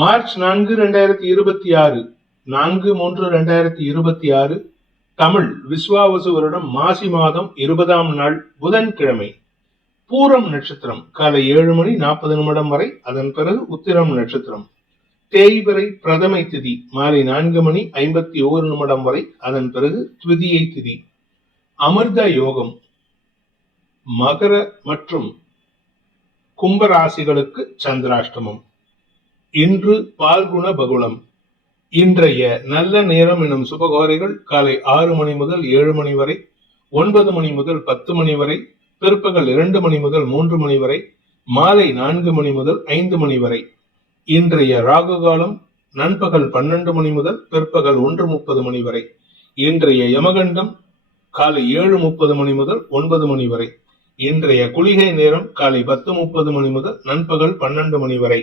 March 4, 2026 4/3/2026 Tamil Vishvavasu வருடம் மாசி மாதம் 20ஆம் நாள் புதன்கிழமை. பூரம் நட்சத்திரம் காலை 7:40 வரை, அதன் பிறகு உத்திரம் நட்சத்திரம். தேய்பிறை பிரதமை திதி மாலை 4:51 வரை, அதன் பிறகு த்விதியை திதி. அமிர்த யோகம் மகர மற்றும் கும்பராசிகளுக்கு சந்திராஷ்டமம். இன்று பால்குண பகுளம். இன்றைய நல்ல நேரம் எனும் சுபகோரைகள் காலை 6 மணி முதல் 7 மணி வரை, 9 மணி முதல் 10 மணி வரை, பிற்பகல் 2 மணி முதல் 3 மணி வரை, மாலை 4 மணி முதல் 5 மணி வரை. இன்றைய ராகு காலம் நண்பகல் 12 மணி முதல் பிற்பகல் 1:30 மணி வரை. இன்றைய யமகண்டம் காலை 7:30 மணி முதல் 9 மணி வரை. இன்றைய குளிகை நேரம் காலை 10:30 மணி முதல் நண்பகல் 12 மணி வரை.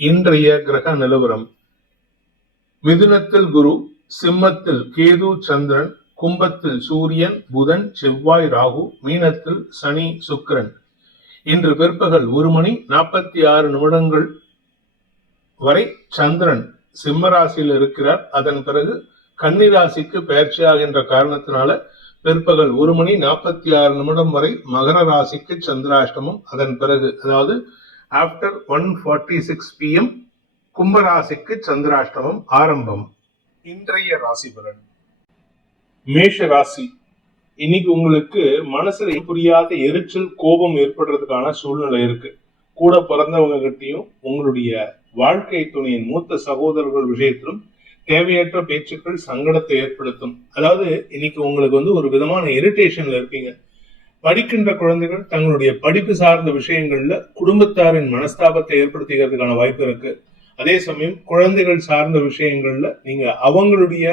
இன்றைய கிரக நிலவரம்: மிதுனத்தில் குரு, சிம்மத்தில் கேது சந்திரன், கும்பத்தில் சூரியன் புதன் செவ்வாய் ராகு, மீனத்தில் சனி சுக்கிரன். இன்று பிற்பகல் 1:46 வரை சந்திரன் சிம்ம ராசியில் இருக்கிறார். அதன் பிறகு கன்னிராசிக்கு பயிற்சியாகின்ற காரணத்தினால பிற்பகல் 1:46 வரை மகர ராசிக்கு சந்திராஷ்டமம். அதன் பிறகு அதாவது ஆப்டர் 1:46 PM கும்பராசிக்கு சந்திராஷ்டமம் ஆரம்பம். இன்றைய ராசி பலன். மேஷ ராசி. இன்னைக்கு உங்களுக்கு மனசுல புரியாத எரிச்சல் கோபம் ஏற்படுறதுக்கான சூழ்நிலை இருக்கு. கூட பிறந்தவங்க கிட்டையும் உங்களுடைய வாழ்க்கை துணையின் மூத்த சகோதரர்கள் விஷயத்திலும் தேவையற்ற பேச்சுக்கள் சங்கடத்தை ஏற்படுத்தும். அதாவது இன்னைக்கு உங்களுக்கு ஒரு விதமான இரிட்டேஷன்ல இருப்பீங்க. படிக்கின்ற குழந்தைகள் தங்களுடைய படிப்பு சார்ந்த விஷயங்கள்ல குடும்பத்தாரின் மனஸ்தாபத்தை ஏற்படுத்திக்கிறதுக்கான வாய்ப்பு இருக்கு. அதே சமயம் குழந்தைகள் சார்ந்த விஷயங்கள்ல நீங்க அவங்களுடைய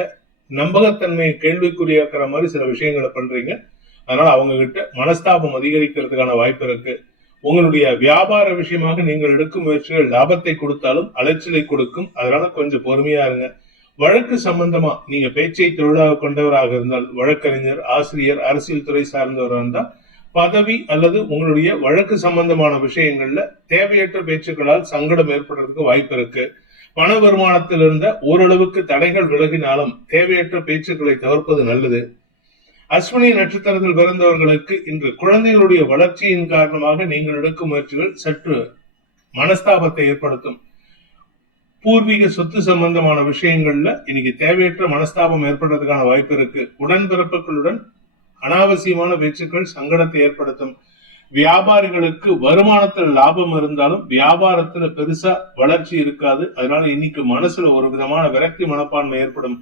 நம்பகத்தன்மையை கேள்விக்குறியாக்குற மாதிரி சில விஷயங்களை பண்றீங்க. அதனால அவங்க கிட்ட மனஸ்தாபம் அதிகரிக்கிறதுக்கான வாய்ப்பு இருக்கு. உங்களுடைய வியாபார விஷயமாக நீங்கள் எடுக்கும் முயற்சிகள் லாபத்தை கொடுத்தாலும் அலைச்சலை கொடுக்கும். அதனால கொஞ்சம் பொறுமையா இருங்க. வழக்கு சம்பந்தமா நீங்க பேச்சை தொழிலாக கொண்டவராக இருந்தால், வழக்கறிஞர், ஆசிரியர், அரசியல் துறை சார்ந்தவராக இருந்தால், பதவி அல்லது உங்களுடைய வழக்கு சம்பந்தமான விஷயங்கள்ல தேவையற்ற பேச்சுக்களால் சங்கடம் ஏற்படுறதுக்கு வாய்ப்பு இருக்கு. பண வருமானத்தில் இருந்த ஓரளவுக்கு தடைகள் விலகினாலும் தேவையற்ற பேச்சுக்களை தவிர்ப்பது நல்லது. அஸ்வினி நட்சத்திரத்தில் பிறந்தவர்களுக்கு இன்று குழந்தைகளுடைய வளர்ச்சியின் காரணமாக நீங்கள் எடுக்கும் முயற்சிகள் சற்று மனஸ்தாபத்தை ஏற்படுத்தும். பூர்வீக சொத்து சம்பந்தமான விஷயங்கள்ல இன்னைக்கு தேவையற்ற மனஸ்தாபம் ஏற்படுறதுக்கான வாய்ப்பு இருக்கு. உடன்பிறப்புகளுடன் அனாவசியமான பேச்சுக்கள் சங்கடத்தை ஏற்படுத்தும். வியாபாரிகளுக்கு வருமானத்தில் லாபம் இருந்தாலும் வியாபாரத்துல பெருசா வளர்ச்சி இருக்காது. அதனால இன்னைக்கு மனசுல ஒரு விதமான விரக்தி மனப்பான்மை ஏற்படும்.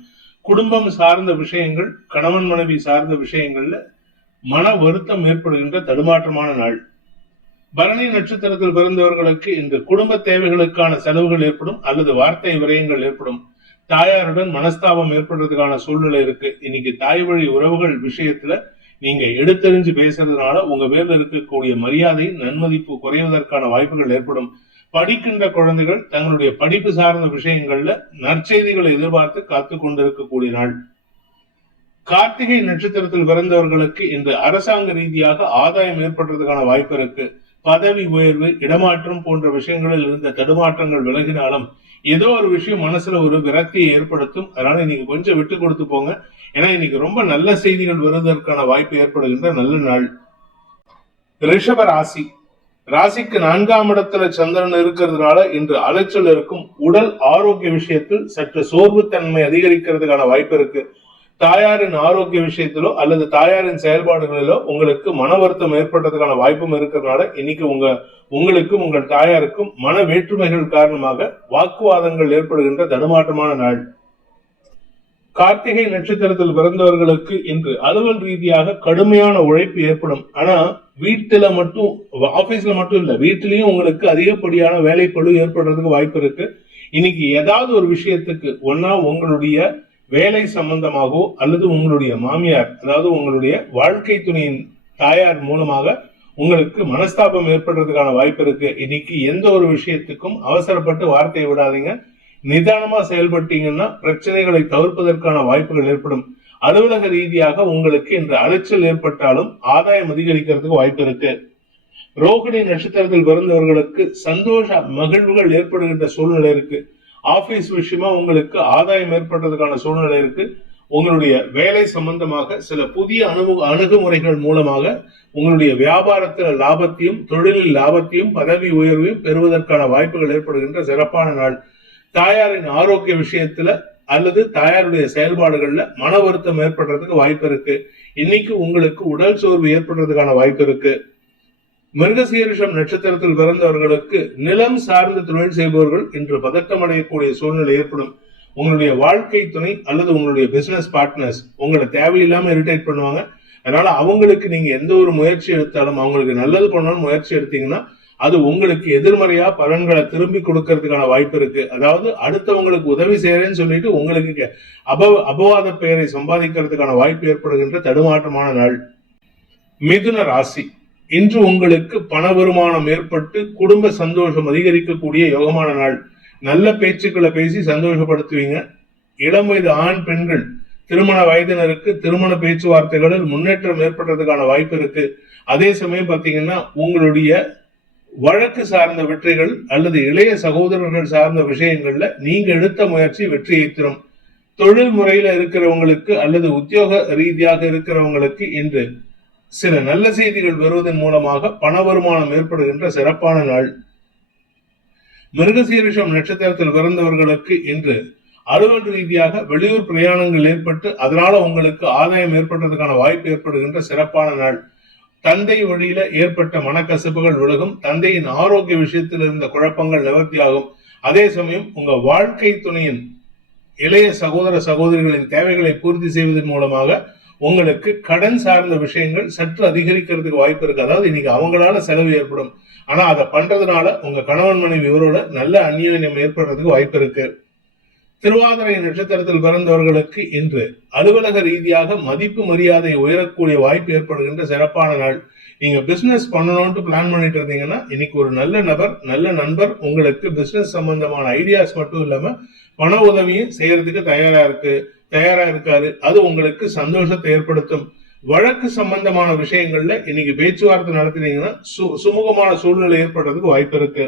குடும்பம் சார்ந்த விஷயங்கள், கணவன் மனைவி சார்ந்த விஷயங்கள்ல மன வருத்தம் ஏற்படுகின்ற தடுமாற்றமான நாள். பரணி நட்சத்திரத்தில் பிறந்தவர்களுக்கு இந்த குடும்ப தேவைகளுக்கான செலவுகள் ஏற்படும் அல்லது வார்த்தை விரயங்கள் ஏற்படும். தாயாருடன் மனஸ்தாபம் ஏற்படுறதுக்கான சூழ்நிலை இருக்கு. இன்னைக்கு தாய் வழி உறவுகள் விஷயத்துல நீங்க எடுத்தறிஞ்சு பேசுறதுனால உங்க பேர்ல இருக்கக்கூடிய மரியாதை நன்மதிப்பு குறைவதற்கான வாய்ப்புகள் ஏற்படும். படிக்கின்ற குழந்தைகள் தங்களுடைய படிப்பு சார்ந்த விஷயங்கள்ல நற்செய்திகளை எதிர்பார்த்து காத்து கொண்டிருக்கக்கூடிய நாள். கார்த்திகை நட்சத்திரத்தில் பிறந்தவர்களுக்கு இன்று அரசாங்க ரீதியாக ஆதாயம் ஏற்படுறதுக்கான வாய்ப்பு இருக்கு. பதவி உயர்வு, இடமாற்றம் போன்ற விஷயங்களில் இருந்த தடுமாற்றங்கள் விலகினாலும் ஏதோ ஒரு விஷயம் மனசுல ஒரு விரக்தியை ஏற்படுத்தும். அதனால நீங்க கொஞ்சம் விட்டு கொடுத்து போங்க. ஏன்னா இன்னைக்கு ரொம்ப நல்ல செய்திகள் வருவதற்கான வாய்ப்பு ஏற்படுகின்ற நல்ல நாள். ரிஷப ராசி. ராசிக்கு 4ஆம் இடத்துல சந்திரன் இருக்கிறதுனால இன்று அலைச்சல் இருக்கும். உடல் ஆரோக்கிய விஷயத்தில் சற்று சோர்வுத்தன்மை அதிகரிக்கிறதுக்கான வாய்ப்பு இருக்கு. தாயாரின் ஆரோக்கிய விஷயத்திலோ அல்லது தாயாரின் செயல்பாடுகளிலோ உங்களுக்கு மன வருத்தம் ஏற்பட்டதுக்கான வாய்ப்பும் இருக்கிறதுனால இன்னைக்கு உங்களுக்கும் உங்கள் தாயாருக்கும் மன வேற்றுமைகள் காரணமாக வாக்குவாதங்கள் ஏற்படுகின்ற தடுமாற்றமான நாள். கார்த்திகை நட்சத்திரத்தில் பிறந்தவர்களுக்கு இன்று அலுவல் ரீதியாக கடுமையான உழைப்பு ஏற்படும். ஆனா வீட்டுல மட்டும், ஆபீஸ்ல மட்டும் இல்ல, வீட்டிலையும் உங்களுக்கு அதிகப்படியான வேலைப்பளு ஏற்படுறதுக்கு வாய்ப்பு இருக்கு. இன்னைக்கு ஏதாவது ஒரு விஷயத்துக்கு ஒன்னா உங்களுடைய வேலை சம்பந்தமாகவோ அல்லது உங்களுடைய மாமியார் அதாவது உங்களுடைய வாழ்க்கை துணையின் தாயார் மூலமாக உங்களுக்கு மனஸ்தாபம் ஏற்படுறதுக்கான வாய்ப்பு இருக்கு. இன்னைக்கு எந்த ஒரு விஷயத்துக்கும் அவசரப்பட்டு வார்த்தையை விடாதீங்க. நிதானமா செயல்பட்டீங்கன்னா பிரச்சனைகளை தவிர்ப்பதற்கான வாய்ப்புகள் ஏற்படும். அலுவலக ரீதியாக உங்களுக்கு இன்று அலைச்சல் ஏற்பட்டாலும் ஆதாயம் அதிகரிக்கிறதுக்கு வாய்ப்பு இருக்கு. ரோகிணி நட்சத்திரத்தில் பிறந்தவர்களுக்கு சந்தோஷ மகிழ்வுகள் ஏற்படுகின்ற சூழ்நிலை இருக்கு. ஆபீஸ் விஷயமா உங்களுக்கு ஆதாயம் ஏற்படுறதுக்கான சூழ்நிலை இருக்கு. உங்களுடைய வேலை சம்பந்தமாக சில புதிய அணுகுமுறைகள் மூலமாக உங்களுடைய வியாபாரத்தில் லாபத்தையும் தொழிலில் லாபத்தையும் பதவி உயர்வையும் பெறுவதற்கான வாய்ப்புகள் ஏற்படுகின்ற சிறப்பான நாள். தாயாரின் ஆரோக்கிய விஷயத்துல அல்லது தாயாருடைய செயல்பாடுகள்ல மன வருத்தம் ஏற்படுறதுக்கு வாய்ப்பு இருக்கு. இன்னைக்கு உங்களுக்கு உடல் சோர்வு ஏற்படுறதுக்கான வாய்ப்பு இருக்கு. மிருகசீரிஷம் நட்சத்திரத்தில் பிறந்தவர்களுக்கு நிலம் சார்ந்த தொழில் செய்பவர்கள் இன்று பதட்டம் அடையக்கூடிய சூழ்நிலை ஏற்படும். உங்களுடைய வாழ்க்கை துணை அல்லது உங்களுடைய பிசினஸ் பார்ட்னர்ஸ் உங்களை தேவையில்லாம இரிட்டேட் பண்ணுவாங்க. அதனால அவங்களுக்கு நீங்க எந்த ஒரு முயற்சி எடுத்தாலும் அவங்களுக்கு நல்லது பண்ணணும்னு முயற்சி எடுத்தீங்கன்னா அது உங்களுக்கு எதிர்மறையா பலன்களை திரும்பி கொடுக்கறதுக்கான வாய்ப்பு இருக்கு. அதாவது அடுத்தவங்களுக்கு உதவி செய்யறேன்னு சொல்லிட்டு உங்களுக்கு அபவாத பெயரை சம்பாதிக்கிறதுக்கான வாய்ப்பு ஏற்படுகின்ற தடுமாற்றமான நாள். மிதுன ராசி, இன்று உங்களுக்கு பண வருமானம் ஏற்பட்டு குடும்ப சந்தோஷம் அதிகரிக்கக்கூடிய யோகமான நாள். நல்ல பேச்சுக்களை பேசி சந்தோஷப்படுத்துவீங்க. இளம் வயது ஆண் பெண்கள் திருமண வயதினருக்கு திருமண பேச்சுவார்த்தைகளில் முன்னேற்றம் ஏற்படுறதுக்கான வாய்ப்பு இருக்கு. அதே சமயம் பாத்தீங்கன்னா உங்களுடைய வழக்கு சார்ந்த வெற்றிகள் அல்லது இளைய சகோதரர்கள் சார்ந்த விஷயங்கள்ல நீங்க எடுத்த முயற்சி வெற்றியை தரும். தொழில் முறையில இருக்கிறவங்களுக்கு அல்லது உத்தியோக ரீதியாக இருக்கிறவங்களுக்கு இன்று சில நல்ல செய்திகள் வருவதன் மூலமாக பண வருமானம் ஏற்படுகின்ற சிறப்பான நாள். மிருகசீரிஷம் நட்சத்திரத்தில் பிறந்தவர்களுக்கு இன்று அலுவல் ரீதியாக வெளியூர் பிரயாணங்கள் ஏற்பட்டு அதனால உங்களுக்கு ஆதாயம் ஏற்படுறதுக்கான வாய்ப்பு ஏற்படுகின்ற சிறப்பான நாள். தந்தை வழியில ஏற்பட்ட மனக்கசப்புகள் விலகும். தந்தையின் ஆரோக்கிய விஷயத்தில் இருந்த குழப்பங்கள் நிவர்த்தியாகும். அதே சமயம் உங்க வாழ்க்கை துணையின் இளைய சகோதர சகோதரிகளின் தேவைகளை பூர்த்தி செய்வதன் மூலமாக உங்களுக்கு கடன் சார்ந்த விஷயங்கள் சற்று அதிகரிக்கிறதுக்கு வாய்ப்பு இருக்கு. அதாவது இன்னைக்கு அவங்களால செலவு ஏற்படும். ஆனா அதை பண்றதுனால உங்க கணவன் மனைவி இவரோட நல்ல அந்யோன்யம் ஏற்படுறதுக்கு வாய்ப்பு இருக்கு. திருவாதிரை நட்சத்திரத்தில் பிறந்தவர்களுக்கு இன்று அலுவலக ரீதியாக மதிப்பு மரியாதை உயரக்கூடிய வாய்ப்பு ஏற்படுகின்ற சிறப்பான நாள். நீங்க பிசினஸ் பண்ணணும்னு பிளான் பண்ணிட்டு இருந்தீங்கன்னா இன்னைக்கு ஒரு நல்ல நண்பர் உங்களுக்கு பிசினஸ் சம்பந்தமான ஐடியாஸ் மட்டும் இல்லாம பண உதவியும் செய்யறதுக்கு தயாரா இருக்காரு. அது உங்களுக்கு சந்தோஷத்தை ஏற்படுத்தும். வழக்கு சம்பந்தமான விஷயங்கள்ல இன்னைக்கு பேச்சுவார்த்தை நடத்தினீங்கன்னா சுமூகமான சூழ்நிலை ஏற்படுறதுக்கு வாய்ப்பு இருக்கு.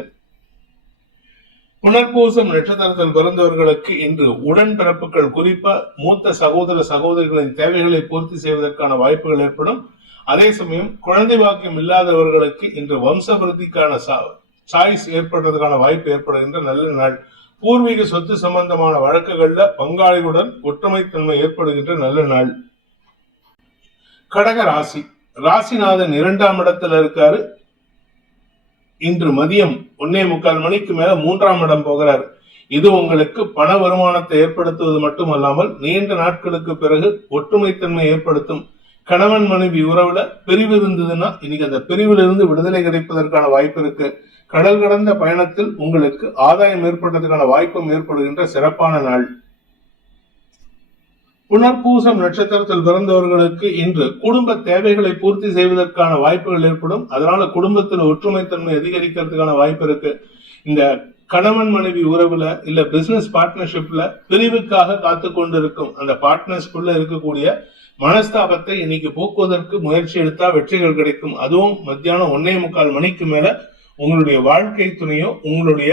புனர்பூசம் நட்சத்திரத்தில் பிறந்தவர்களுக்கு இன்று உடன்பிறப்புகள் குறிப்பா மூத்த சகோதர சகோதரிகளின் தேவைகளை பூர்த்தி செய்வதற்கான வாய்ப்புகள் ஏற்படும். அதே சமயம் குழந்தை வாக்கியம் இல்லாதவர்களுக்கு இன்று வம்சபிருத்திக்கான சாய்ஸ் ஏற்படுறதுக்கான வாய்ப்பு ஏற்படுகின்ற நல்ல நாள். பூர்வீக சொத்து சம்பந்தமான வழக்குகள்ல பங்காளிகளுடன் ஒற்றுமைத்தன்மை ஏற்படுகின்ற நல்ல நாள். கடக ராசி, ராசிநாதன் 2ஆம் இடத்துல இருக்காரு. இன்று மதியம் 1:45 மணிக்கு மேல 3ஆம் இடம் போகிறார். இது உங்களுக்கு பண வருமானத்தை ஏற்படுத்துவது மட்டுமல்லாமல் நீண்ட நாட்களுக்கு பிறகு ஒற்றுமைத்தன்மை ஏற்படுத்தும். கணவன் மனைவி உறவுல பிரிவு இருந்ததுன்னா இன்னைக்கு அந்த பிரிவிலிருந்து விடுதலை கிடைப்பதற்கான வாய்ப்பு இருக்கு. கடல் கடந்த பயணத்தில் உங்களுக்கு ஆதாயம் ஏற்படுறதுக்கான வாய்ப்பும் ஏற்படுகின்ற சிறப்பான நாள். புனர்பூசம் நட்சத்திரத்தில் பிறந்தவர்களுக்கு இன்று குடும்ப தேவைகளை பூர்த்தி செய்வதற்கான வாய்ப்புகள் ஏற்படும். அதனால குடும்பத்தில் ஒற்றுமைத்தன்மை அதிகரிக்கிறதுக்கான வாய்ப்பு இருக்கு. இந்த கணவன் மனைவி உறவுல இல்ல பிசினஸ் பார்ட்னர்ஷிப்ல பிரிவுக்காக காத்து கொண்டிருக்கும் அந்த பார்ட்னர்ஸ்குள்ள இருக்கக்கூடிய மனஸ்தாபத்தை இன்னைக்கு போக்குவதற்கு முயற்சி எடுத்தா வெற்றிகள் கிடைக்கும். அதுவும் மத்தியானம் 1:45 மணிக்கு மேல உங்களுடைய வாழ்க்கை துணையோ உங்களுடைய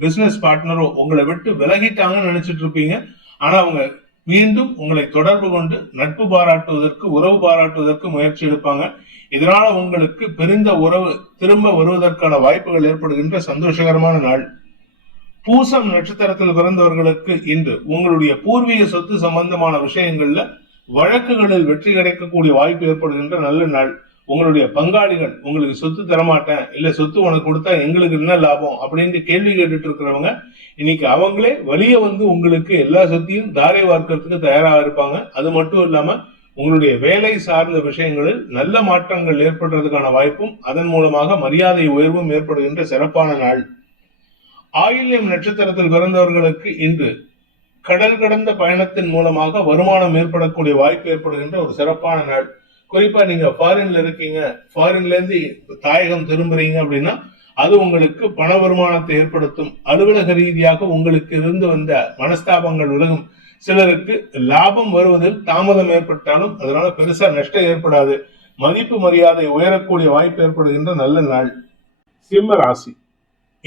பிசினஸ் பார்ட்னரோ உங்களை விட்டு விலகிட்டாங்கன்னு நினைச்சிட்டு இருப்பீங்க. ஆனா அவங்க மீண்டும் உங்களை தொடர்பு கொண்டு நட்பு பாராட்டுவதற்கு உறவு பாராட்டுவதற்கு முயற்சி எடுப்பாங்க. இதனால உங்களுக்கு பிரிந்த உறவு திரும்ப வருவதற்கான வாய்ப்புகள் ஏற்படுகின்ற சந்தோஷகரமான நாள். பூசம் நட்சத்திரத்தில் பிறந்தவர்களுக்கு இன்று உங்களுடைய பூர்வீக சொத்து சம்பந்தமான விஷயங்கள்ல வழக்குகளில் வெற்றி கிடைக்கக்கூடிய வாய்ப்பு ஏற்படுகின்ற நல்ல நாள். உங்களுடைய பங்காளிகள் உங்களுக்கு சொத்து தரமாட்டேன் இல்ல சொத்து உனக்கு கொடுத்தா எங்களுக்கு என்ன லாபம் அப்படின்னு கேள்வி கேட்டுட்டு இருக்கிறவங்க இன்னைக்கு அவங்களே வழிய வந்து உங்களுக்கு எல்லா சொத்தையும் தாரை வார்க்கிறதுக்கு தயாராக இருப்பாங்க. அது மட்டும் இல்லாம உங்களுடைய வேலை சார்ந்த விஷயங்களில் நல்ல மாற்றங்கள் ஏற்படுறதுக்கான வாய்ப்பும் அதன் மூலமாக மரியாதை உயர்வும் ஏற்படுகின்ற சிறப்பான நாள். ஆயில்யம் நட்சத்திரத்தில் பிறந்தவர்களுக்கு இன்று கடல் கடந்த பயணத்தின் மூலமாக வருமானம் ஏற்படக்கூடிய வாய்ப்பு ஏற்படுகின்ற ஒரு சிறப்பான நாள். குறிப்பா நீங்க ஃபாரின்ல இருக்கீங்க, ஃபாரின்ல இருந்து தாயகம் திரும்புறீங்க அப்படின்னா அது உங்களுக்கு பண வருமானத்தை ஏற்படுத்தும். அலுவலக ரீதியாக உங்களுக்கு இருந்து வந்த மனஸ்தாபங்கள் விலகும். சிலருக்கு லாபம் வருவதில் தாமதம் ஏற்பட்டாலும் அதனால பெருசா நஷ்டம் ஏற்படாது. மதிப்பு மரியாதை உயரக்கூடிய வாய்ப்பு ஏற்படுகின்ற நல்ல நாள். சிம்ம ராசி,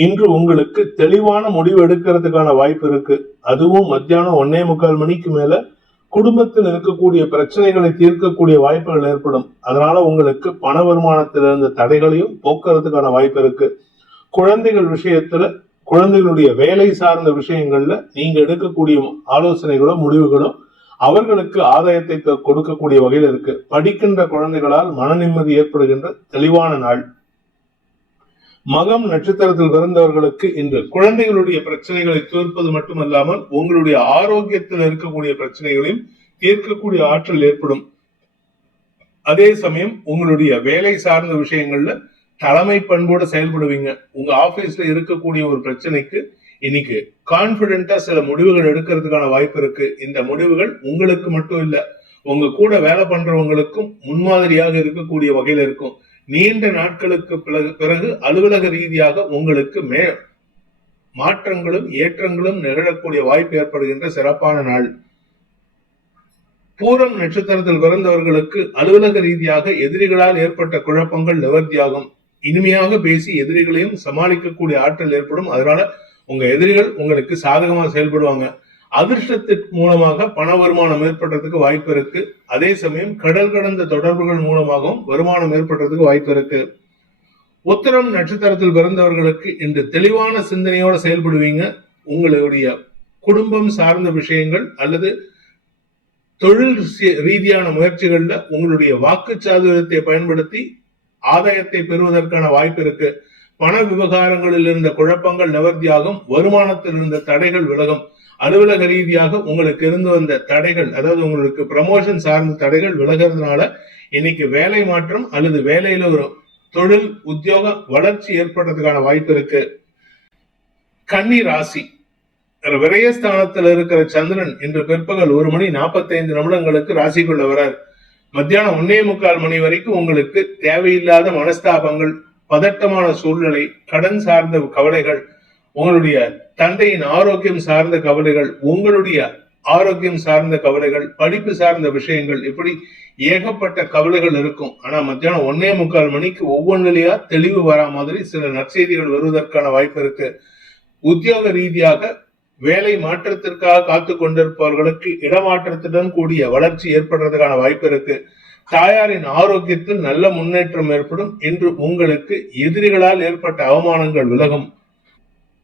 இன்று உங்களுக்கு தெளிவான முடிவு எடுக்கிறதுக்கான வாய்ப்பு இருக்கு. அதுவும் மத்தியானம் 1:45 மணிக்கு மேல குடும்பத்தில் இருக்கக்கூடிய பிரச்சனைகளை தீர்க்கக்கூடிய வாய்ப்புகள் ஏற்படும். அதனால உங்களுக்கு பண வருமானத்தில் இருந்த தடைகளையும் போக்குறதுக்கான வாய்ப்பு இருக்கு. குழந்தைகள் விஷயத்துல, குழந்தைகளுடைய வேலை சார்ந்த விஷயங்கள்ல நீங்க எடுக்கக்கூடிய ஆலோசனைகளோ முடிவுகளோ அவர்களுக்கு ஆதாயத்தை கொடுக்கக்கூடிய வகையில் இருக்கு. படிக்கின்ற குழந்தைகளால் மன நிம்மதி ஏற்படுகின்ற தெளிவான நாள். மகம் நட்சத்திரத்தில் பிறந்தவர்களுக்கு இன்று குழந்தைகளுடைய பிரச்சனைகளை தீர்ப்பது மட்டுமல்லாமல் உங்களுடைய ஆரோக்கியத்தில் இருக்கக்கூடிய பிரச்சனைகளையும் தீர்க்கக்கூடிய ஆற்றல் ஏற்படும். அதே சமயம் உங்களுடைய வேலை சார்ந்த விஷயங்கள்ல தலைமை பண்போடு செயல்படுவீங்க. உங்க ஆபீஸ்ல இருக்கக்கூடிய ஒரு பிரச்சனைக்கு இன்னைக்கு கான்பிடென்டா சில முடிவுகள் எடுக்கிறதுக்கான வாய்ப்பு இருக்கு. இந்த முடிவுகள் உங்களுக்கு மட்டும் இல்ல, உங்க கூட வேலை பண்றவங்களுக்கும் முன்மாதிரியாக இருக்கக்கூடிய வகையில இருக்கும். நீண்ட நாட்களுக்கு பிறகு அலுவலக ரீதியாக உங்களுக்கு மாற்றங்களும் ஏற்றங்களும் நிகழக்கூடிய வாய்ப்பு ஏற்படுகின்ற சிறப்பான நாள். பூரம் நட்சத்திரத்தில் பிறந்தவர்களுக்கு அலுவலக ரீதியாக எதிரிகளால் ஏற்பட்ட குழப்பங்கள் நிவர்த்தியாகும். இனிமையாக பேசி எதிரிகளையும் சமாளிக்கக்கூடிய ஆற்றல் ஏற்படும். அதனால உங்க எதிரிகள் உங்களுக்கு சாதகமா செயல்படுவாங்க. அதிர்ஷ்டத்தின் மூலமாக பண வருமானம் ஏற்படுறதுக்கு வாய்ப்பு இருக்கு. அதே சமயம் கடல் கடந்த தொடர்புகள் மூலமாகவும் வருமானம் ஏற்படுறதுக்கு வாய்ப்பு இருக்கு. உத்திரம் நட்சத்திரத்தில் பிறந்தவர்களுக்கு இன்று தெளிவான சிந்தனையோட செயல்படுவீங்க. உங்களுடைய குடும்பம் சார்ந்த விஷயங்கள் அல்லது தொழில் ரீதியான முயற்சிகள்ல உங்களுடைய வாக்கு சாதுரியத்தை பயன்படுத்தி ஆதாயத்தை பெறுவதற்கான வாய்ப்பு இருக்கு. பண விவகாரங்களில் இருந்த குழப்பங்கள் நிவர்த்தியாகும். வருமானத்தில் இருந்த தடைகள் விலகும். அலுவலக ரீதியாக உங்களுக்கு இருந்து வந்த தடைகள், அதாவது உங்களுக்கு ப்ரமோஷன் சார்ந்த தடைகள் விலகிறதுனால இன்னைக்கு வேலை மாற்றம் அல்லது வேலையில ஒரு தொழில் உத்தியோக வளர்ச்சி ஏற்படுறதுக்கான வாய்ப்பு இருக்கு. கன்னி ராசி விரயஸ்தானத்தில் இருக்கிற சந்திரன் இன்று பிற்பகல் 1:45 ராசிக்குள்ள வரார். மத்தியானம் 1:45 வரைக்கும் உங்களுக்கு தேவையில்லாத மனஸ்தாபங்கள், பதட்டமான சூழ்நிலை, கடன் சார்ந்த கவலைகள், உங்களுடைய தந்தையின் ஆரோக்கியம் சார்ந்த கவலைகள், உங்களுடைய ஆரோக்கியம் சார்ந்த கவலைகள், படிப்பு சார்ந்த விஷயங்கள், இப்படி ஏகப்பட்ட கவலைகள் இருக்கும். ஆனா மத்தியானம் 1:45 ஒவ்வொன்றிலேயா தெளிவு வரா மாதிரி சில நற்செய்திகள் வருவதற்கான வாய்ப்பு இருக்கு. உத்தியோக ரீதியாக வேலை மாற்றத்திற்காக காத்து கொண்டிருப்பவர்களுக்கு இடமாற்றத்துடன் கூடிய வளர்ச்சி ஏற்படுறதுக்கான வாய்ப்பு இருக்கு. தாயாரின் ஆரோக்கியத்தில் நல்ல முன்னேற்றம் ஏற்படும். இன்று உங்களுக்கு எதிரிகளால் ஏற்பட்ட அவமானங்கள் விலகும்.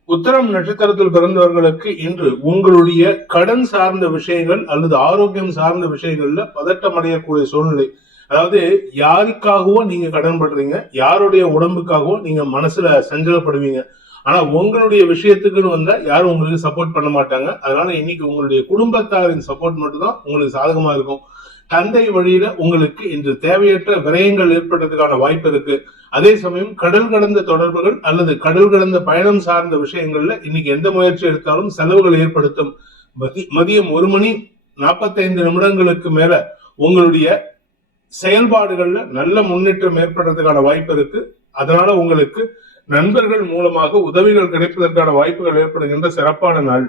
உத்திரம் நட்சத்திரத்தில் பிறந்தவர்களுக்கு இன்று உங்களுடைய கடன் சார்ந்த விஷயங்கள் அல்லது ஆரோக்கியம் சார்ந்த விஷயங்கள்ல பதட்டம் அடையக்கூடிய சூழ்நிலை. அதாவது யாருக்காகவோ நீங்க கடன் படுறீங்க, யாருடைய உடம்புக்காகவோ நீங்க மனசுல சஞ்சலப்படுவீங்க. ஆனா உங்களுடைய விஷயத்துக்குன்னு வந்தா யாரும் உங்களுக்கு சப்போர்ட் பண்ண மாட்டாங்க. அதனால இன்னைக்கு உங்களுடைய குடும்பத்தாரின் சப்போர்ட் மட்டும் தான் உங்களுக்கு சாதகமா இருக்கும். தந்தை வழியில உங்களுக்கு இன்று தேவையற்ற விரயங்கள் ஏற்படுறதுக்கான வாய்ப்பு இருக்கு. அதே சமயம் கடல் கடந்த தொடர்புகள் அல்லது கடல் கடந்த பயணம் சார்ந்த விஷயங்கள்ல இன்னைக்கு எந்த முயற்சி எடுத்தாலும் செலவுகள் ஏற்படுத்தும். மதியம் 1:45 மேல உங்களுடைய செயல்பாடுகள்ல நல்ல முன்னேற்றம் ஏற்படுறதுக்கான வாய்ப்பு இருக்கு. அதனால உங்களுக்கு நண்பர்கள் மூலமாக உதவிகள் கிடைப்பதற்கான வாய்ப்புகள் ஏற்படுகின்ற சிறப்பான நாள்.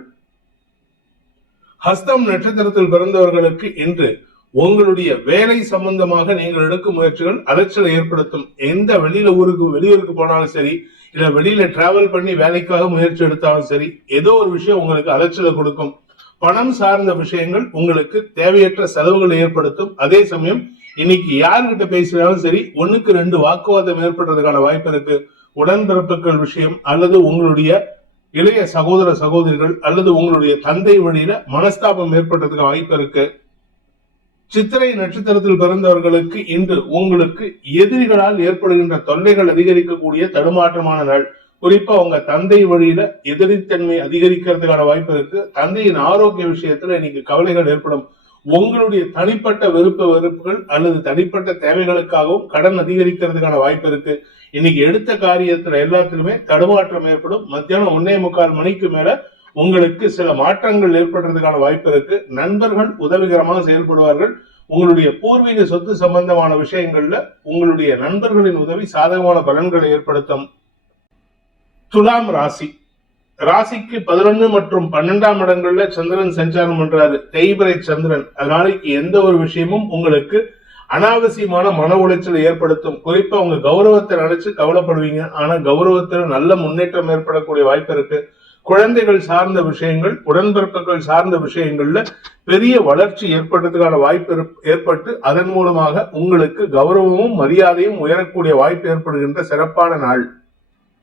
ஹஸ்தம் நட்சத்திரத்தில் பிறந்தவர்களுக்கு இன்று உங்களுடைய வேலை சம்பந்தமாக நீங்கள் எடுக்கும் முயற்சிகள் அலைச்சலை ஏற்படுத்தும். எந்த வெளியூருக்கு போனாலும் சரி, இல்ல வெளியில டிராவல் பண்ணி வேலைக்காக முயற்சி எடுத்தாலும் சரி, ஏதோ ஒரு விஷயம் உங்களுக்கு அலைச்சலை கொடுக்கும். பணம் சார்ந்த விஷயங்கள் உங்களுக்கு தேவையற்ற செலவுகளை ஏற்படுத்தும். அதே சமயம் இன்னைக்கு யாருகிட்ட பேசினாலும் சரி 1-2 வாக்குவாதம் ஏற்படுறதுக்கான வாய்ப்பு இருக்கு. உடன்பிறப்புகள் விஷயம் அல்லது உங்களுடைய இளைய சகோதர சகோதரிகள் அல்லது உங்களுடைய தந்தை வழியில மனஸ்தாபம் ஏற்படுறதுக்கு வாய்ப்பு இருக்கு. சித்திரை நட்சத்திரத்தில் பிறந்தவர்களுக்கு இன்று உங்களுக்கு எதிரிகளால் ஏற்படுகின்ற தொல்லைகள் அதிகரிக்கக்கூடிய தடுமாற்றமான நாள். குறிப்பா உங்க தந்தை வழியில எதிரித்தன்மை அதிகரிக்கிறதுக்கான வாய்ப்பு இருக்கு. தந்தையின் ஆரோக்கிய விஷயத்துல இன்னைக்கு கவலைகள் ஏற்படும். உங்களுடைய தனிப்பட்ட வெறுப்புகள் அல்லது தனிப்பட்ட தேவைகளுக்காகவும் கடன் அதிகரிக்கிறதுக்கான வாய்ப்பு இருக்கு. இன்னைக்கு எடுத்த காரியத்துல எல்லாத்திலுமே தடுமாற்றம் ஏற்படும். மத்தியானம் 1:45 மேல உங்களுக்கு சில மாற்றங்கள் ஏற்படுறதுக்கான வாய்ப்பு இருக்கு. நண்பர்கள் உதவிகரமாக செயல்படுவார்கள். உங்களுடைய பூர்வீக சொத்து சம்பந்தமான விஷயங்கள்ல உங்களுடைய நண்பர்களின் உதவி சாதகமான பலன்களை ஏற்படுத்தும். துலாம் ராசிக்கு 11 மற்றும் 12ஆம் இடங்கள்ல சந்திரன் சஞ்சாரம் பண்றாரு. தேய்பிரை சந்திரன். அதனால எந்த ஒரு விஷயமும் உங்களுக்கு அனாவசியமான மன உளைச்சலை ஏற்படுத்தும். குறிப்பா உங்க கௌரவத்தை நினைச்சு கவலைப்படுவீங்க. ஆனா கௌரவத்தில் நல்ல முன்னேற்றம் ஏற்படக்கூடிய வாய்ப்பு இருக்கு. குழந்தைகள் சார்ந்த விஷயங்கள், உடன்பிறப்புகள் சார்ந்த விஷயங்கள்ல பெரிய வளர்ச்சி ஏற்படுறதுக்கான வாய்ப்பு ஏற்பட்டு அதன் மூலமாக உங்களுக்கு கௌரவமும் மரியாதையும் உயரக்கூடிய வாய்ப்பு ஏற்படுகின்ற சிறப்பான நாள்.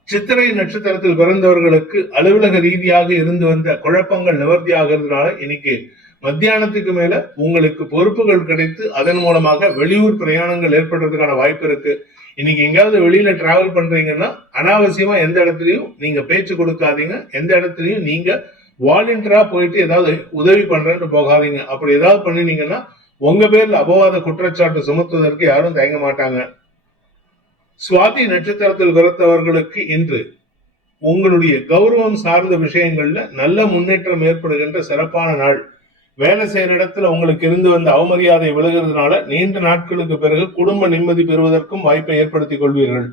சித்திரை நட்சத்திரத்தில் பிறந்தவர்களுக்கு அலுவலக ரீதியாக இருந்து வந்த குழப்பங்கள் நிவர்த்தி ஆகிறதுனால இன்னைக்கு மத்தியானத்துக்கு மேல உங்களுக்கு பொறுப்புகள் கிடைத்து அதன் மூலமாக வெளியூர் பிரயாணங்கள் ஏற்படுறதுக்கான வாய்ப்பு இருக்கு. இன்னைக்கு எங்கேயாவது வெளியில டிராவல் பண்றீங்கன்னா அனாவசியமா எந்த இடத்துலயும் நீங்க பேச்சு கொடுக்காதீங்க. எந்த இடத்துலயும் நீங்க வாலண்டியரா போயிட்டு ஏதாவது உதவி பண்றேன்னு போகாதீங்க. அப்படி ஏதாவது பண்ணினீங்கன்னா உங்க பேர்ல அபவாத குற்றச்சாட்டு சுமத்துவதற்கு யாரும் தயங்க மாட்டாங்க. சுவாதி நட்சத்திரத்தில் பிறந்தவர்களுக்கு இன்று உங்களுடைய கௌரவம் சார்ந்த விஷயங்கள்ல நல்ல முன்னேற்றம் ஏற்படுகின்ற சிறப்பான நாள். வேலை செய்யற இடத்துல உங்களுக்கு இருந்து வந்த அவமரியாதை விலகிறதுனால நீண்ட நாட்களுக்கு பிறகு குடும்ப நிம்மதி பெறுவதற்கும் வாய்ப்பை ஏற்படுத்திக் கொள்வீர்கள்.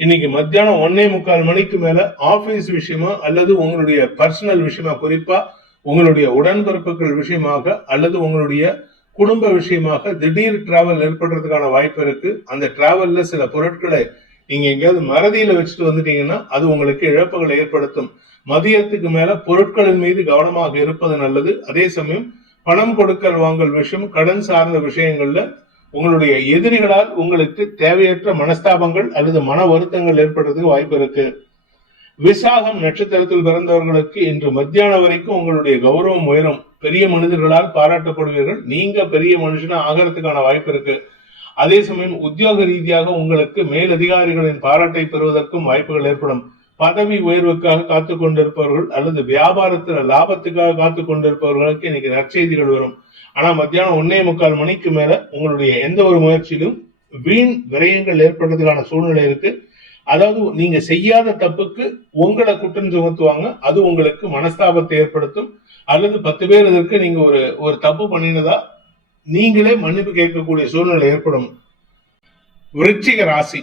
இன்னைக்கு மத்தியானம் 1:45 மணிக்கு மேல ஆபீஸ் விஷயமா அல்லது உங்களுடைய பர்சனல் விஷயமா, குறிப்பா உங்களுடைய உடன்பிறப்புகள் விஷயமாக அல்லது உங்களுடைய குடும்ப விஷயமாக திடீர் டிராவல் ஏற்படுறதுக்கான வாய்ப்பு இருக்கு. அந்த டிராவல்ல சில பொருட்களை நீங்க எங்கேயாவது மறதியில வச்சுட்டு வந்துட்டீங்கன்னா அது உங்களுக்கு இழப்புகளை ஏற்படுத்தும். மதியத்துக்கு மேல பொருட்களின் மீது கவனமாக இருப்பது நல்லது. அதே சமயம் பணம் கொடுக்கல் வாங்கல் விஷயம், கடன் சார்ந்த விஷயங்கள்ல உங்களுடைய எதிரிகளால் உங்களுக்கு தேவையற்ற மனஸ்தாபங்கள் அல்லது மன வருத்தங்கள் ஏற்படுறதுக்கு வாய்ப்பு இருக்கு. விசாகம் நட்சத்திரத்தில் பிறந்தவர்களுக்கு இன்று மத்தியானம் வரைக்கும் உங்களுடைய கௌரவம் உயரும். பெரிய மனிதர்களால் பாராட்டப்படுவீர்கள். நீங்க பெரிய மனுஷனா ஆகிறதுக்கான வாய்ப்பு இருக்கு. அதே சமயம் உத்தியோக ரீதியாக உங்களுக்கு மேலதிகாரிகளின் பாராட்டை பெறுவதற்கும் வாய்ப்புகள் ஏற்படும். பதவி உயர்வுக்காக காத்து கொண்டிருப்பவர்கள் அல்லது வியாபாரத்துல லாபத்துக்காக காத்து கொண்டிருப்பவர்களுக்கு இன்னைக்கு நற்செய்திகள் வரும். ஆனா மத்தியானம் 1:45 மணிக்கு மேல உங்களுடைய எந்த ஒரு முயற்சியிலும் வீண் விரயங்கள் ஏற்படுறதுக்கான சூழ்நிலை இருக்கு. அதாவது நீங்க செய்யாத தப்புக்கு உங்களை குற்றம் சுமத்துவாங்க. அது உங்களுக்கு மனஸ்தாபத்தை ஏற்படுத்தும். அல்லது 10 பேர் இதற்கு நீங்க ஒரு தப்பு பண்ணினதா நீங்களே மன்னிப்பு கேட்கக்கூடிய சூழ்நிலை ஏற்படும். விருச்சிக ராசி,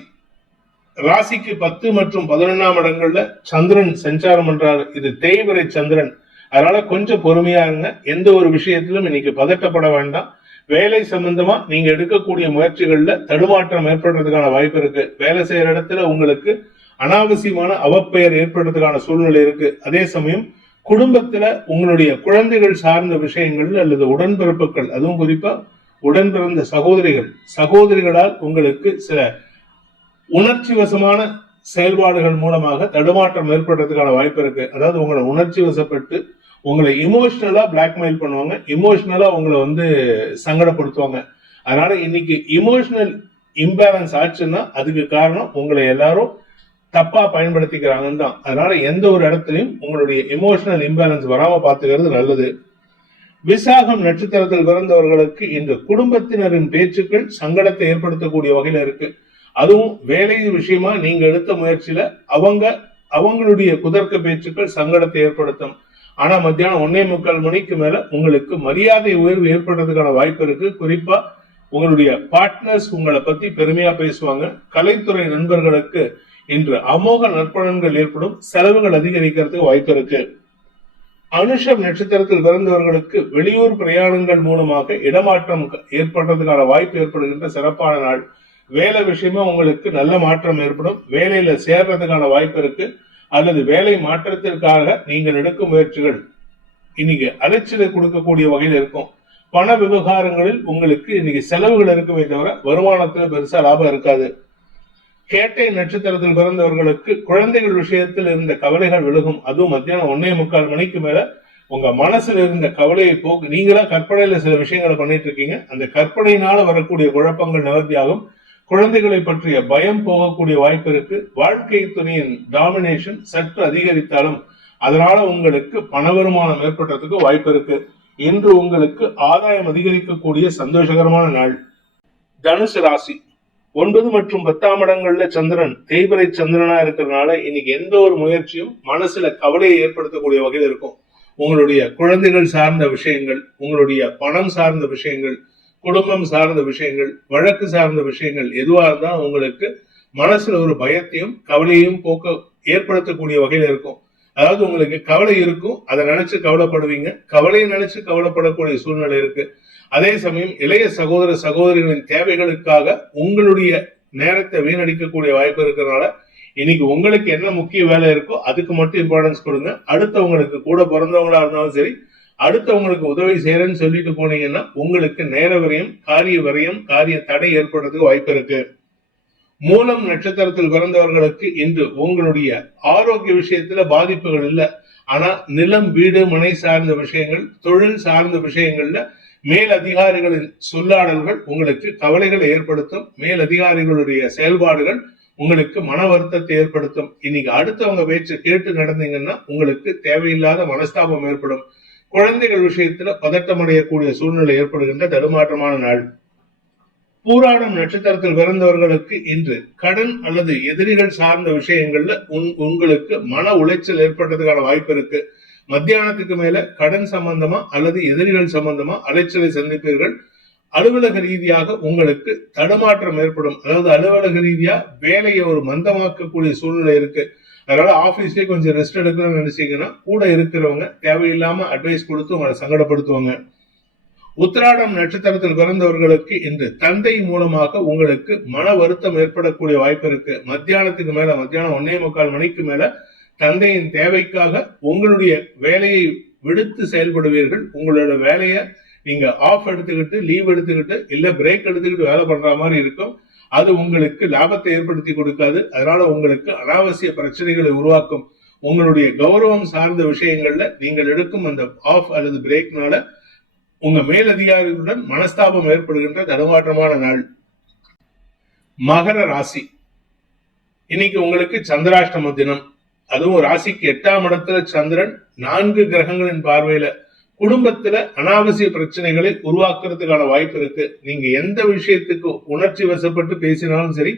ராசிக்கு 10 மற்றும் 11ஆம் இடங்கள்ல சந்திரன் சஞ்சாரம் பண்றாரு. இது தேய்பிறை சந்திரன். அதனால கொஞ்சம் பொறுமையா இருங்க. எந்த ஒரு விஷயத்திலும் இன்னைக்கு பதட்டப்பட வேண்டாம். வேலை சம்பந்தமா நீங்க எடுக்கக்கூடிய முயற்சிகள்ல தடுமாற்றம் ஏற்படுறதுக்கான வாய்ப்பு இருக்கு. வேலை செய்யற இடத்துல உங்களுக்கு அனாவசியமான அவப்பெயர் ஏற்படுறதுக்கான சூழ்நிலை இருக்கு. அதே சமயம் குடும்பத்துல உங்களுடைய குழந்தைகள் சார்ந்த விஷயங்கள் அல்லது உடன்பிறப்புகள், அதுவும் குறிப்பா உடன்பிறந்த சகோதரிகளால் உங்களுக்கு சில உணர்ச்சி வசமான செயல்பாடுகள் மூலமாக தடுமாற்றம் ஏற்படுறதுக்கான வாய்ப்பு இருக்கு. அதாவது உங்களை உணர்ச்சி வசப்பட்டு உங்களை இமோஷனலா பிளாக்மெயில் பண்ணுவாங்க. இமோஷனலா உங்களை சங்கடப்படுத்துவாங்க. அதனால இன்னைக்கு இமோஷனல் இம்பேலன்ஸ் ஆச்சுன்னா அதுக்கு காரணம் உங்களை எல்லாரும் தப்பா பயன்படுத்திக்கிறாங்கன்னு தான். அதனால எந்த ஒரு இடத்துலையும் உங்களுடைய இமோஷனல் இம்பேலன்ஸ் வராம பாத்துக்கிறது நல்லது. விசாகம் நட்சத்திரத்தில் பிறந்தவர்களுக்கு இன்று குடும்பத்தினரின் பேச்சுக்கள் சங்கடத்தை ஏற்படுத்தக்கூடிய வகையில இருக்கு. அதுவும் வேலை விஷயமா நீங்க எடுத்த முயற்சியில அவங்களுடைய குதர்க்க பேச்சுக்கள் சங்கடத்தை ஏற்படுத்தும். ஆனா மத்தியானம் 1:45 மணிக்கு மேல உங்களுக்கு மரியாதை உயர்வு ஏற்படுறதுக்கான வாய்ப்பு இருக்கு. குறிப்பா உங்களுடைய பார்ட்னர்ஸ் உங்களை பத்தி பெருமையா பேசுவாங்க. கலைத்துறை நண்பர்களுக்கு இன்று அமோக நற்பலன்கள் ஏற்படும். செலவுகள் அதிகரிக்கிறதுக்கு வாய்ப்பு இருக்கு. அனுஷம் நட்சத்திரத்தில் பிறந்தவர்களுக்கு வெளியூர் பிரயாணங்கள் மூலமாக இடமாற்றம் ஏற்படுறதுக்கான வாய்ப்பு ஏற்படுகின்ற சிறப்பான நாள். வேலை விஷயமா உங்களுக்கு நல்ல மாற்றம் ஏற்படும். வேலையில சேர்றதுக்கான வாய்ப்பு இருக்கு. அல்லது வேலை மாற்றத்திற்காக நீங்கள் எடுக்கும் முயற்சிகள் இன்னைக்கு அலைச்சலை கொடுக்கக்கூடிய வகையில் இருக்கும். பண விவகாரங்களில் உங்களுக்கு இன்னைக்கு செலவுகள் இருக்குமே தவிர வருமானத்துல பெருசா லாபம் இருக்காது. கேட்டை நட்சத்திரத்தில் பிறந்தவர்களுக்கு குழந்தைகள் விஷயத்தில் இருந்த கவலைகள் விலகும். அதுவும் மத்தியானம் 1:45 மணிக்கு மேல உங்க மனசுல இருந்த கவலையை போக்கு. நீங்களா கற்பனையில சில விஷயங்களை பண்ணிட்டு இருக்கீங்க. அந்த கற்பனையினால வரக்கூடிய குழப்பங்கள் நிவர்த்தியாகும். குழந்தைகளை பற்றிய பயம் போகக்கூடிய வாய்ப்பு இருக்கு. வாழ்க்கை துணையின் டாமினேஷன் சற்று அதிகரித்தாலும் அதனால உங்களுக்கு பண வருமானம் ஏற்படுறதுக்கு வாய்ப்பு இருக்கு. இன்று உங்களுக்கு ஆதாயம் அதிகரிக்கக்கூடிய சந்தோஷகரமான நாள். தனுசு ராசி, 9 மற்றும் 10ஆம் இடங்கள்ல சந்திரன் தேய்பிறை சந்திரனா இருக்கிறதுனால இன்னைக்கு எந்த ஒரு முயற்சியும் மனசுல கவலையை ஏற்படுத்தக்கூடிய வகையில் இருக்கும். உங்களுடைய குழந்தைகள் சார்ந்த விஷயங்கள், உங்களுடைய பணம் சார்ந்த விஷயங்கள், குடும்பம் சார்ந்த விஷயங்கள், வழக்கு சார்ந்த விஷயங்கள் எதுவா இருந்தா உங்களுக்கு மனசுல ஒரு பயத்தையும் கவலையையும் ஏற்படுத்தக்கூடிய வகையில இருக்கும். அதாவது உங்களுக்கு கவலை இருக்கும், அதை நினைச்சு கவலைப்படுவீங்க. கவலையை நினைச்சு கவலைப்படக்கூடிய சூழ்நிலை இருக்கு. அதே சமயம் இளைய சகோதர சகோதரிகளின் தேவைகளுக்காக உங்களுடைய நேரத்தை வீணடிக்கக்கூடிய வாய்ப்பு இருக்கிறதுனால இன்னைக்கு உங்களுக்கு என்ன முக்கிய வேலை இருக்கோ அதுக்கு மட்டும் இம்பார்ட்டன்ஸ் கொடுங்க. அடுத்தவங்களுக்கு கூட பிறந்தவங்களா இருந்தாலும் சரி, அடுத்தவங்களுக்கு உதவி செய்யறேன்னு சொல்லிட்டு போனீங்கன்னா உங்களுக்கு நேர விரயம், காரிய விரயம், காரிய தடை ஏற்படுறதுக்கு வாய்ப்பு இருக்கு. மூலம் நட்சத்திரத்தில் பிறந்தவர்களுக்கு இன்று உங்களுடைய ஆரோக்கிய விஷயத்துல பாதிப்புகள் இல்லை. ஆனா நிலம், வீடு, மனை சார்ந்த விஷயங்கள், தொழில் சார்ந்த விஷயங்கள்ல மேல் அதிகாரிகளின் சொல்லாடல்கள் உங்களுக்கு கவலைகளை ஏற்படுத்தும். மேல் அதிகாரிகளுடைய செயல்பாடுகள் உங்களுக்கு மன வருத்தத்தை ஏற்படுத்தும். இன்னைக்கு அடுத்தவங்க பேச்சை கேட்டு நடந்தீங்கன்னா உங்களுக்கு தேவையில்லாத மனஸ்தாபம் ஏற்படும். குழந்தைகள் விஷயத்துல பதட்டம் அடையக்கூடிய சூழ்நிலை ஏற்படுகின்ற தடுமாற்றமான நாள். பூராடம் நட்சத்திரத்தில் பிறந்தவர்களுக்கு இன்று கடன் அல்லது எதிரிகள் சார்ந்த விஷயங்கள்ல உங்களுக்கு மன உளைச்சல் ஏற்படுறதுக்கான வாய்ப்பு இருக்கு. மத்தியானத்துக்கு மேல கடன் சம்பந்தமா அல்லது எதிரிகள் சம்பந்தமா அலைச்சலை சந்திப்பீர்கள். அலுவலக ரீதியாக உங்களுக்கு தடுமாற்றம் ஏற்படும். அதாவது அலுவலக ரீதியா வேலையை ஒரு மந்தமாக்கக்கூடிய சூழ்நிலை இருக்கு. அதனால ஆபீஸ்லயே கொஞ்சம் ரெஸ்ட் எடுக்கணும்னு நினைச்சீங்கன்னா கூட இருக்கிறவங்க தேவையில்லாம அட்வைஸ் கொடுத்து உங்களை சங்கடப்படுத்துவாங்க. உத்திராடம் நட்சத்திரத்தில் பிறந்தவர்களுக்கு இன்று தந்தை மூலமாக உங்களுக்கு மன வருத்தம் ஏற்படக்கூடிய வாய்ப்பு இருக்கு. மத்தியானத்துக்கு மேல, மத்தியானம் 1:45 மணிக்கு மேல தந்தையின் தேவைக்காக உங்களுடைய வேலையை விடுத்து செயல்படுவீர்கள். உங்களோட வேலையை நீங்க ஆஃப் எடுத்துக்கிட்டு, லீவ் எடுத்துக்கிட்டு, இல்ல பிரேக் எடுத்துக்கிட்டு வேலை பண்ற மாதிரி இருக்கும். அது உங்களுக்கு லாபத்தை ஏற்படுத்தி கொடுக்காது. அதனால உங்களுக்கு அனாவசிய பிரச்சனைகளை உருவாக்கும். உங்களுடைய கௌரவம் சார்ந்த விஷயங்கள்ல நீங்கள் எடுக்கும் அந்த ஆஃப் அல்லது பிரேக்னால உங்க மேலதிகாரிகளுடன் மனஸ்தாபம் ஏற்படுகின்ற தடுமாற்றமான நாள். மகர ராசி, இன்னைக்கு உங்களுக்கு சந்திராஷ்டம தினம். அதுவும் ராசிக்கு 8ஆம் இடத்துல சந்திரன் 4 கிரகங்களின் பார்வையில குடும்பத்துல அனாவசிய பிரச்சனைகளை உருவாக்குறதுக்கான வாய்ப்பு இருக்கு. நீங்க எந்த விஷயத்துக்கு உணர்ச்சி வசப்பட்டு பேசினாலும் சரி,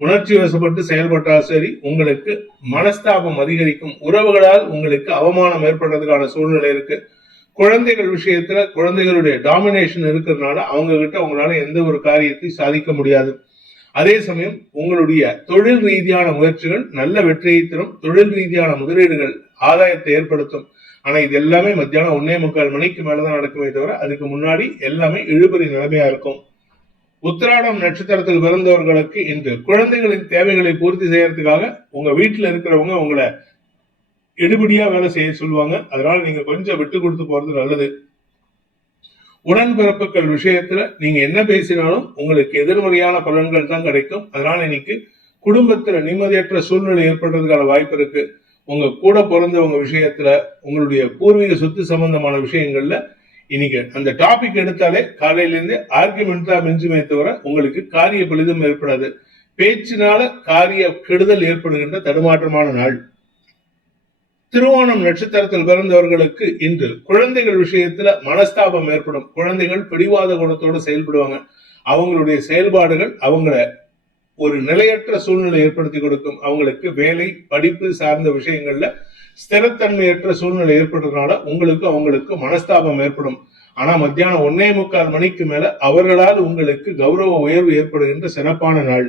உணர்ச்சி வசப்பட்டு செயல்பட்டாலும் சரி, உங்களுக்கு மனஸ்தாபம் அதிகரிக்கும். உறவுகளால் உங்களுக்கு அவமானம் ஏற்படுறதுக்கான சூழ்நிலை இருக்கு. குழந்தைகள் விஷயத்துல குழந்தைகளுடைய டாமினேஷன் இருக்கிறதுனால அவங்க கிட்ட உங்களால எந்த ஒரு காரியத்தை சாதிக்க முடியாது. அதே சமயம் உங்களுடைய தொழில் ரீதியான முயற்சிகள் நல்ல வெற்றியை தரும். தொழில் ரீதியான முதலீடுகள் ஆதாயத்தை ஏற்படுத்தும். ஆனா இது எல்லாமே மத்தியானம் 1:45 மணிக்கு மேலதான் நடக்குமே தவிர அதுக்கு முன்னாடி எல்லாமே இழுபறி நிலைமையா இருக்கும். உத்திராடம் நட்சத்திரத்தில் பிறந்தவர்களுக்கு இன்று குழந்தைகளின் தேவைகளை பூர்த்தி செய்யறதுக்காக உங்க வீட்டுல இருக்கிறவங்க உங்களை எடுபடியா வேலை செய்ய சொல்லுவாங்க. அதனால நீங்க கொஞ்சம் விட்டு கொடுத்து போறது நல்லது. உடன்பிறப்புகள் விஷயத்துல நீங்க என்ன பேசினாலும் உங்களுக்கு எதிர்மறையான பலன்கள் தான் கிடைக்கும். அதனால இன்னைக்கு குடும்பத்துல நிம்மதியற்ற சூழ்நிலை ஏற்படுறதுக்கான வாய்ப்பு இருக்கு. உங்க கூட பிறந்தவங்க விஷயத்துல, உங்களுடைய பூர்வீக சொத்து சம்பந்தமான விஷயங்கள்ல இன்னைக்கு அந்த டாபிக் எடுத்தாலே காலையில இருந்து ஆர்குமெண்ட் தான் மிஞ்சுமே தவிர உங்களுக்கு காரிய பலிதம் ஏற்படாது. பேச்சினால காரிய கெடுதல் ஏற்படுகின்ற தடுமாற்றமான நாள். திருவோணம் நட்சத்திரத்தில் பிறந்தவர்களுக்கு இன்று குழந்தைகள் விஷயத்துல மனஸ்தாபம் ஏற்படும். குழந்தைகள் பிடிவாத குணத்தோடு செயல்படுவாங்க. அவங்களுடைய செயல்பாடுகள் அவங்கள ஒரு நிலையற்ற சூழ்நிலை ஏற்படுத்தி கொடுக்கும். அவங்களுக்கு வேலை, படிப்பு சார்ந்த விஷயங்கள்ல ஸ்திரத்தன்மையற்ற சூழ்நிலை ஏற்படுறதுனால அவங்களுக்கு மனஸ்தாபம் ஏற்படும். ஆனா மத்தியானம் 1:45 மணிக்கு மேல அவர்களால் உங்களுக்கு கௌரவ உயர்வு ஏற்படுகின்ற சிறப்பான நாள்.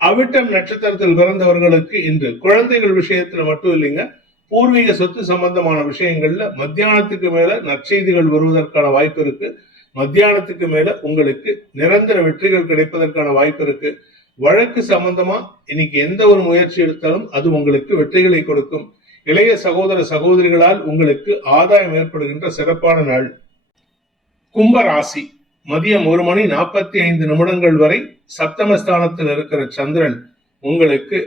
அவிட்டம் நட்சத்திரத்தில் பிறந்தவர்களுக்கு இன்று குழந்தைகள் விஷயத்துல மட்டும் இல்லைங்க, பூர்வீக சொத்து சம்பந்தமான விஷயங்கள்ல மத்தியானத்துக்கு மேல நற்செய்திகள் வருவதற்கான வாய்ப்பு இருக்கு. மத்தியானத்துக்கு மேல உங்களுக்கு நிரந்தர வெற்றிகள் கிடைப்பதற்கான வாய்ப்பு இருக்கு. வழக்கு சம்பந்தமா இன்னைக்கு எந்த ஒரு முயற்சி எடுத்தாலும் அது உங்களுக்கு வெற்றிகளை கொடுக்கும். இளைய சகோதர சகோதரிகளால் உங்களுக்கு ஆதாயம் ஏற்படுகின்ற சிறப்பான நாள். கும்ப ராசி, மதியம் 1:45 வரை சப்தமஸ்தானத்தில் இருக்கிற சந்திரன் உங்களுக்கு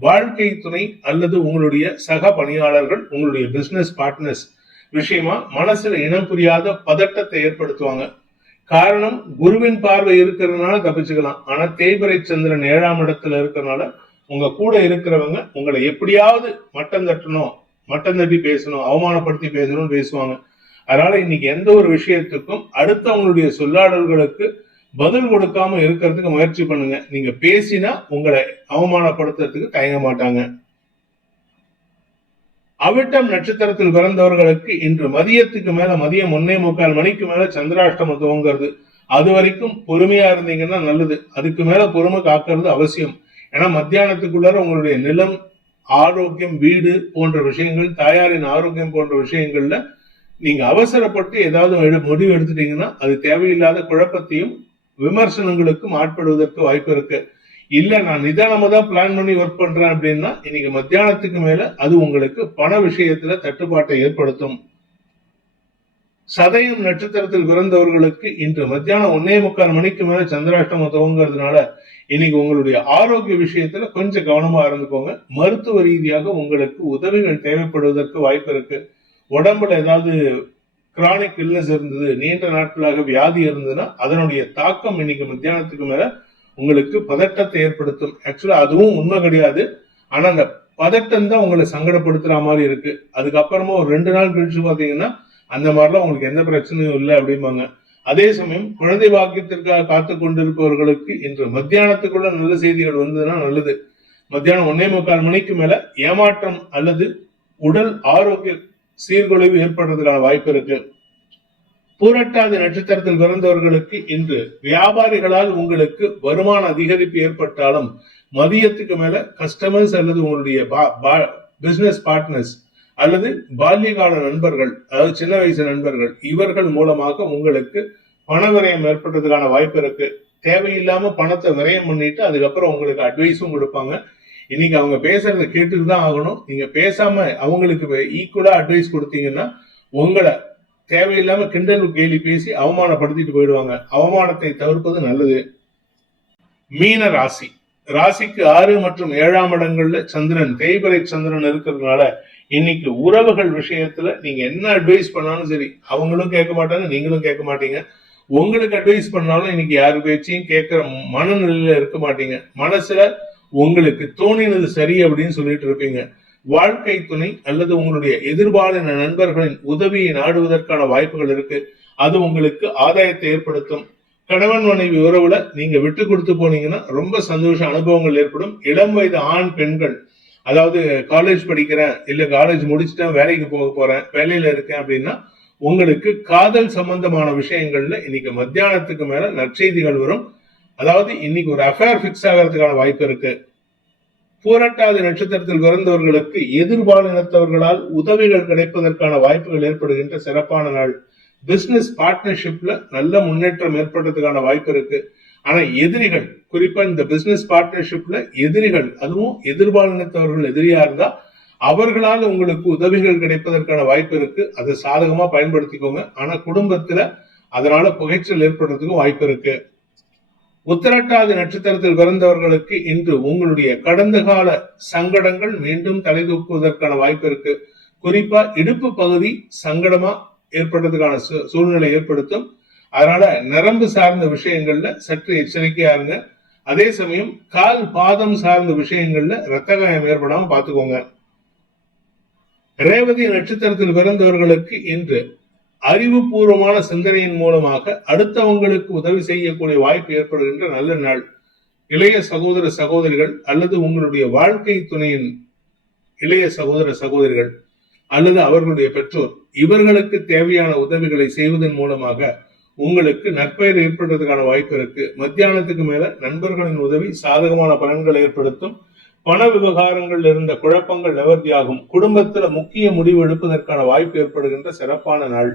வாழ்க்கை துணை அல்லது உங்களுடைய சக பணியாளர்கள், உங்களுடைய பிசினஸ் பார்ட்னர்ஸ் விஷயமா மனசுல இனம் புரியாத பதட்டத்தை ஏற்படுத்துவாங்க. காரணம், குருவின் பார்வை இருக்கிறதுனால தப்பிச்சுக்கலாம். ஆனா தேய்பிறை சந்திரன் 7ஆம் இடத்துல இருக்கிறதுனால உங்க கூட இருக்கிறவங்க உங்களை எப்படியாவது மட்டம் தட்டி பேசணும், அவமானப்படுத்தி பேசணும்னு பேசுவாங்க. அதனால இன்னைக்கு எந்த ஒரு விஷயத்துக்கும் அடுத்தவங்களுடைய சொல்லாடல்களுக்கு பதில் கொடுக்காம இருக்கிறதுக்கு முயற்சி பண்ணுங்க. நீங்க பேசினா உங்களை அவமானப்படுத்துறதுக்கு தயங்க மாட்டாங்க. அவிட்டம் நட்சத்திரத்தில் பிறந்தவர்களுக்கு இன்று மதியத்துக்கு மேல, மதியம் 1:45 மணிக்கு மேல சந்திராஷ்டமம் துவங்கிறது. அது வரைக்கும் பொறுமையா இருந்தீங்கன்னா நல்லது. அதுக்கு மேல பொறுமை காக்கிறது அவசியம். ஏன்னா மத்தியானத்துக்குள்ளார உங்களுடைய நிலம், ஆரோக்கியம், வீடு போன்ற விஷயங்கள், தாயாரின் ஆரோக்கியம் போன்ற விஷயங்கள்ல நீங்க அவசரப்பட்டு ஏதாவது முடிவு எடுத்துட்டீங்கன்னா அது தேவையில்லாத குழப்பத்தையும் விமர்சனங்களுக்கும் ஆட்படுவதற்கு வாய்ப்பு இருக்கு. இல்ல நான் நிதானமா தான் பிளான் பண்ணி ஒர்க் பண்றேன் அப்படின்னா இன்னைக்கு மத்தியானத்துக்கு மேல அது உங்களுக்கு பண விஷயத்துல தட்டுப்பாட்டை ஏற்படுத்தும். சதயம் நட்சத்திரத்தில் பிறந்தவர்களுக்கு இன்று மத்தியானம் 1:45 மணிக்கு மேல சந்திராஷ்டமம் துவங்குறதுனால இன்னைக்கு உங்களுடைய ஆரோக்கிய விஷயத்துல கொஞ்சம் கவனமா இருந்துக்கோங்க. மருத்துவ ரீதியாக உங்களுக்கு உதவிகள் தேவைப்படுவதற்கு வாய்ப்பு இருக்கு. உடம்புல ஏதாவது கிரானிக் இல்னஸ் இருந்தது, நீண்ட நாட்களாக வியாதி இருந்ததுன்னா அதனுடைய தாக்கம் இன்னைக்கு மத்தியானத்துக்கு மேல உங்களுக்கு பதட்டத்தை ஏற்படுத்தும். ஆக்சுவலா அதுவும் உண்மை கிடையாது. ஆனா அந்த பதட்டம் தான் உங்களை சங்கடப்படுத்துற மாதிரி இருக்கு. அதுக்கப்புறமா ஒரு 2 நாள் கழிச்சு பாத்தீங்கன்னா அந்த மாதிரிலாம் உங்களுக்கு எந்த பிரச்சனையும் இல்லை அப்படிம்பாங்க. அதே சமயம் குழந்தை பாக்கியத்திற்காக காத்து கொண்டிருப்பவர்களுக்கு இன்று மத்தியானத்துக்குள்ள நல்ல செய்திகள் வந்ததுன்னா நல்லது. மத்தியானம் 1:45 மணிக்கு மேல ஏமாற்றம் அல்லது உடல் ஆரோக்கிய சீர்குலைவு ஏற்படுறதுக்கான வாய்ப்பு இருக்கு. பூரட்டாதி நட்சத்திரத்தில் பிறந்தவர்களுக்கு இன்று வியாபாரிகளால் உங்களுக்கு வருமான அதிகரிப்பு ஏற்பட்டாலும் மதியத்துக்கு மேல கஸ்டமர்ஸ் அல்லது உங்களுடைய பிசினஸ் பார்ட்னர்ஸ் அல்லது பால்யகால நண்பர்கள், அதாவது சின்ன வயசு நண்பர்கள், இவர்கள் மூலமாக உங்களுக்கு பண விரயம் ஏற்பட்டதுக்கான வாய்ப்பு இருக்கு. தேவையில்லாம பணத்தை விரயம் பண்ணிட்டு அதுக்கப்புறம் உங்களுக்கு அட்வைஸும் கொடுப்பாங்க. இன்னைக்கு அவங்க பேசுறத கேட்டுட்டு தான் ஆகணும். நீங்க பேசாம அவங்களுக்கு ஈக்குவலா அட்வைஸ் கொடுத்தீங்கன்னா உங்களை தேவையில்லாம கிண்டல் கேலி பேசி அவமானப்படுத்திட்டு போயிடுவாங்க. அவமானத்தை தவிர்ப்பது நல்லது. மீன ராசி ராசிக்கு 6 மற்றும் 7ஆம் இடங்கள்ல சந்திரன், தேய்பிறை சந்திரன் இருக்கிறதுனால இன்னைக்கு உறவுகள் விஷயத்துல நீங்க என்ன அட்வைஸ் பண்ணாலும் சரி அவங்களும் கேட்க மாட்டாங்க, நீங்களும் கேட்க மாட்டீங்க. உங்களுக்கு அட்வைஸ் பண்ணாலும் இன்னைக்கு யாரு பேச்சையும் கேட்கிற மனநிலையில இருக்க மாட்டீங்க. மனசுல உங்களுக்கு தோணினது சரி அப்படின்னு சொல்லிட்டு இருப்பீங்க. வாழ்க்கை துணை அல்லது உங்களுடைய எதிர்பாலின நண்பர்களின் உதவியை நாடுவதற்கான வாய்ப்புகள் இருக்கு. அது உங்களுக்கு ஆதாயத்தை ஏற்படுத்தும். கணவன் மனைவி உறவுல நீங்க விட்டு கொடுத்து போனீங்கன்னா ரொம்ப சந்தோஷ அனுபவங்கள் ஏற்படும். இளம் வயது ஆண் பெண்கள், அதாவது காலேஜ் படிக்கிறேன், இல்ல காலேஜ் முடிச்சுட்டேன், வேலைக்கு போக போறேன், வேலையில இருக்கேன் அப்படின்னா உங்களுக்கு காதல் சம்பந்தமான விஷயங்கள்ல இன்னைக்கு மத்தியானத்துக்கு மேல நற்செய்திகள் வரும். அதாவது இன்னைக்கு ஒரு அஃபேர் பிக்ஸ் ஆகிறதுக்கான வாய்ப்பு இருக்கு. பூரட்டாதி நட்சத்திரத்தில் பிறந்தவர்களுக்கு எதிர்பாலினத்தவர்களால் உதவிகள் கிடைப்பதற்கான வாய்ப்புகள் ஏற்படுகின்ற சிறப்பான நாள். பிசினஸ் பார்ட்னர்ஷிப்ல நல்ல முன்னேற்றம் ஏற்படுறதுக்கான வாய்ப்பு இருக்கு. ஆனா எதிரிகள், குறிப்பா இந்த பிசினஸ் பார்ட்னர்ஷிப்ல எதிரிகள், அதுவும் எதிர்பாலினத்தவர்கள் எதிரியா இருந்தா அவர்களால் உங்களுக்கு உதவிகள் கிடைப்பதற்கான வாய்ப்பு இருக்கு. அதை சாதகமா பயன்படுத்திக்கோங்க. ஆனா குடும்பத்துல அதனால புகைச்சல் ஏற்படுறதுக்கும் வாய்ப்பு இருக்கு. உத்திரட்டாதி நட்சத்திரத்தில் பிறந்தவர்களுக்கு இன்று உங்களுடைய கடந்த கால சங்கடங்கள் மீண்டும் தலை தூக்குவதற்கான வாய்ப்பு இருக்கு. குறிப்பா இடுப்பு பகுதி சங்கடமா ஏற்படுறதுக்கான சூழ்நிலை ஏற்படுத்தும். அதனால நரம்பு சார்ந்த விஷயங்கள்ல சற்று எச்சரிக்கையா இருங்க. அதே சமயம் கால் பாதம் சார்ந்த விஷயங்கள்ல இரத்த காயம் ஏற்படாம பாத்துக்கோங்க. ரேவதி நட்சத்திரத்தில் பிறந்தவர்களுக்கு இன்று அறிவுபூர்வமான சிந்தனையின் மூலமாக அடுத்தவங்களுக்கு உதவி செய்யக்கூடிய வாய்ப்பு ஏற்படுகின்ற நல்ல நாள். இளைய சகோதர சகோதரிகள் அல்லது உங்களுடைய வாழ்க்கை துணையின் இளைய சகோதர சகோதரிகள் அல்லது அவர்களுடைய பெற்றோர், இவர்களுக்கு தேவையான உதவிகளை செய்வதன் மூலமாக உங்களுக்கு நற்பெயர் ஏற்படுறதுக்கான வாய்ப்பு இருக்கு. மத்தியானத்துக்கு மேல நண்பர்களின் உதவி சாதகமான பலன்களை ஏற்படுத்தும். பண விவகாரங்கள் இருந்த குழப்பங்கள் நிவர்த்தியாகும். குடும்பத்துல முக்கிய முடிவு எடுப்பதற்கான வாய்ப்பு ஏற்படுகின்ற சிறப்பான நாள்.